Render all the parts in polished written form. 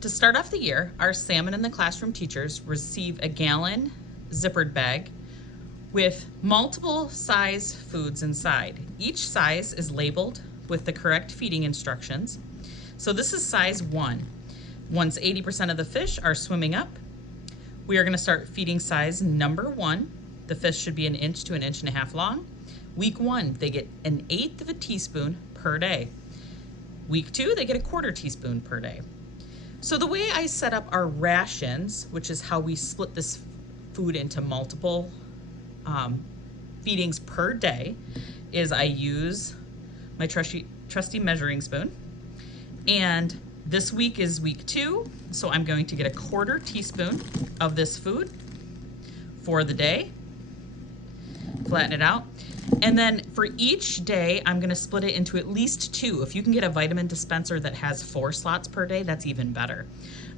To start off the year, our salmon in the classroom teachers receive a gallon zippered bag with multiple size foods inside. Each size is labeled with the correct feeding instructions. So this is size 1. Once 80% of the fish are swimming up, we are going to start feeding size number 1. The fish should be 1 inch to 1.5 inches long. Week 1, they get 1/8 of a teaspoon per day. Week 2, they get 1/4 teaspoon per day. So the way I set up our rations, which is how we split this food into multiple feedings per day, is I use my trusty measuring spoon. And this week is week 2, so I'm going to get 1/4 teaspoon of this food for the day. Flatten it out. And then for each day, I'm going to split it into at least 2. If you can get a vitamin dispenser that has 4 slots per day, that's even better.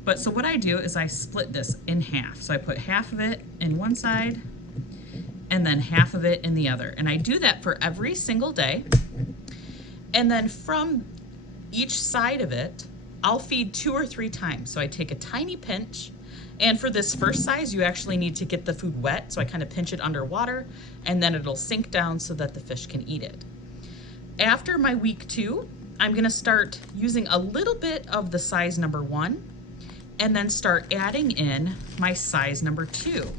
But so what I do is I split this in half. So I put half of it in one side and then half of it in the other. And I do that for every single day. And then from each side of it, I'll feed 2 or 3 times. So I take a tiny pinch, and for this first size, you actually need to get the food wet. So I kind of pinch it underwater, and then it'll sink down so that the fish can eat it. After my week 2, I'm gonna start using a little bit of the size number 1, and then start adding in my size number 2.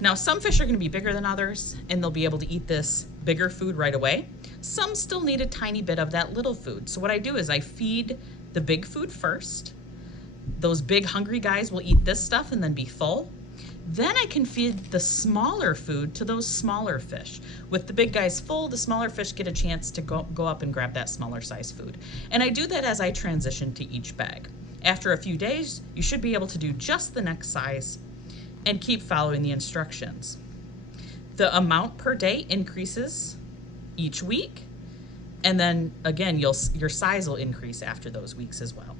Now, some fish are gonna be bigger than others, and they'll be able to eat this bigger food right away. Some still need a tiny bit of that little food. So what I do is I feed the big food first. Those big hungry guys will eat this stuff and then be full. Then I can feed the smaller food to those smaller fish. With the big guys full, the smaller fish get a chance to go up and grab that smaller size food. And I do that as I transition to each bag. After a few days, you should be able to do just the next size and keep following the instructions. The amount per day increases each week, and then again, your size will increase after those weeks as well.